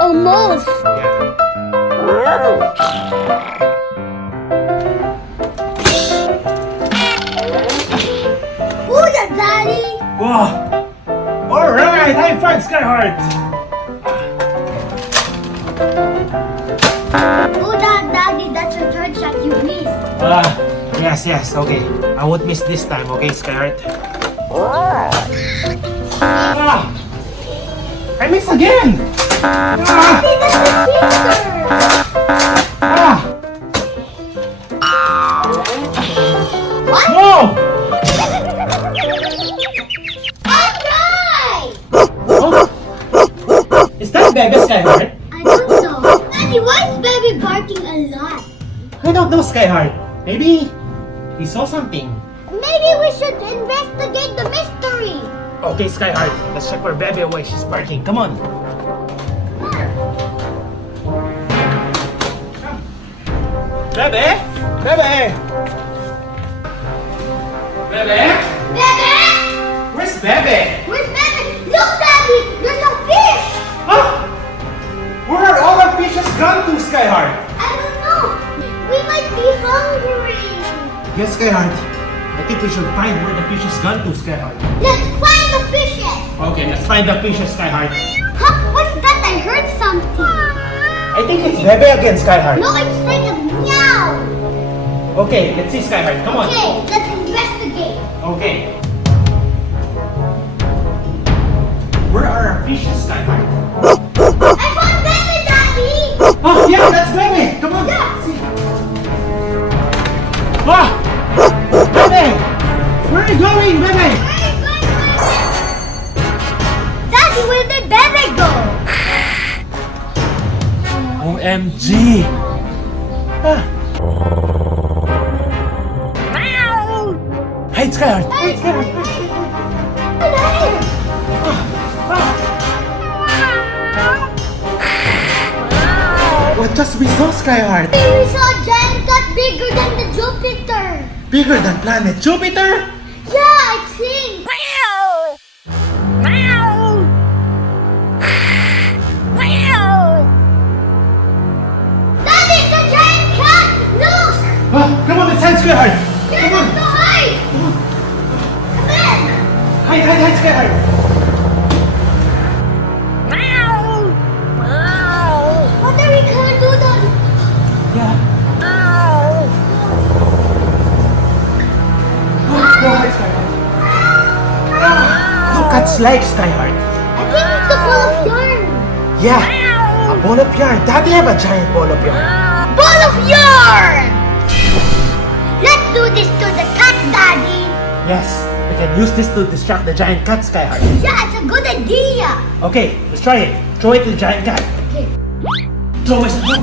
Almost. Who's that, Daddy? Wow! Alright! High five, Skyheart! Oh, Daddy, that's a third shot you missed. Yes, okay. I won't miss this time, okay, Skyheart? I miss again! Daddy, that's a cheater. What? No! Alright! Is that Bebe, Skyheart? I don't know. Daddy, why is Baby barking a lot? I don't know, Skyheart. Maybe he saw something. Maybe we should investigate the mystery. Okay, Skyheart. Let's check for Bebe why she's barking. Come on. Bebe? Bebe? Bebe? Baby! Where's Bebe? Where's Baby? Look, Daddy! There's a fish! Huh? Where are all the fishes gone to, Skyheart? I don't know. We might be hungry. Yes, Skyheart. I think we should find where the fishes gone to, Skyheart. Let's find the fishes. Okay, let's find the fishes, Skyheart. Huh? What's that? I heard something. I think it's Bebe again, Skyheart. No, it's like a meow. Okay, let's see, Skyheart. Come on. Okay, let's investigate. Okay. Where are our fishes, Skyheart? I found Baby, Daddy. Oh, yeah, that's Bebe. Come on. Yeah. See. Ah! Bebe! Where are you going, Bebe? Where are you going, Baby? Daddy, where did Baby go? OMG! Ah. Hide, Skyheart! Hide, Skyheart! What just we saw, Skyheart? We saw a giant cat bigger than the Jupiter. Bigger than planet Jupiter? Yeah, I think. Daddy, it's a giant cat. Look. Ah, come on, let's hide, Skyheart! There's Come on! no hide. Come on! Come in. Hide, Skyheart! What are we gonna do, Daddy? Yeah. Go hide, Skyheart. Look, cats like Skyheart. I think it's the ball of yarn. Yeah, a ball of yarn. Daddy have a giant ball of yarn. Ball of yarn. Let's do this to the cat, Daddy. Yes. We can use this to distract the giant cat, Skyheart. Yeah, it's a good idea. Okay, let's try it. Throw it to the giant cat. Okay. Throw my spoon.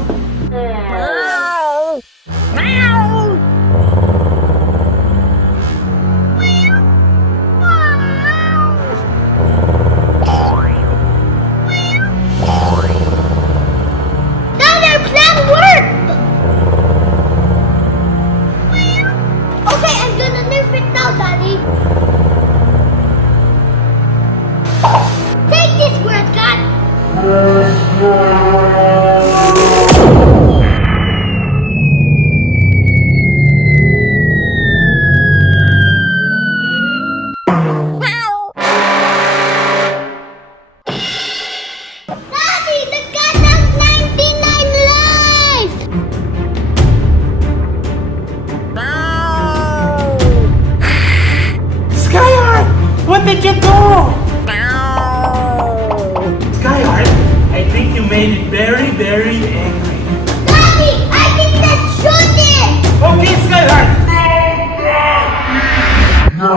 Now their plan worked. Okay, I'm gonna nerf it now, Daddy. Take this, word cat. Daddy, the cat has 99 lives! Skyheart! What did you do? Skyheart, I think you made it very, very angry. Daddy, I think let's shoot it! Okay, Skyheart! No,